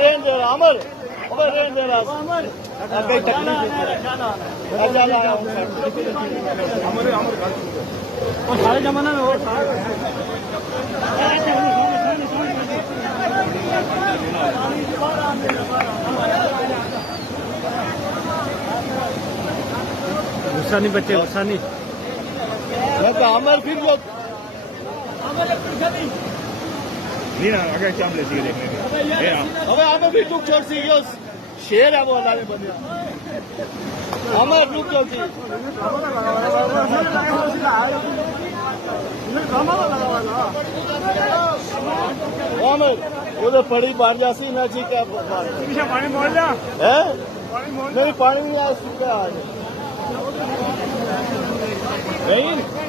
rain दे रहा अमर, rain दे रहा कई तकलीफ और सारे जमाना में और गुस्सा नहीं बच्चे, गुस्सा नहीं अमर फिर जो नहीं ना आगे क्या ले सी देखने अब हमें भी टूक छोड़ सी शेर है वो अल्लाह ने बंदे अमर टूक छोड़ सी अमर उधर पड़ी बाढ़ जासी ना जी क्या पानी मोड़ जा है नहीं पानी नहीं आया सूखा आज नहीं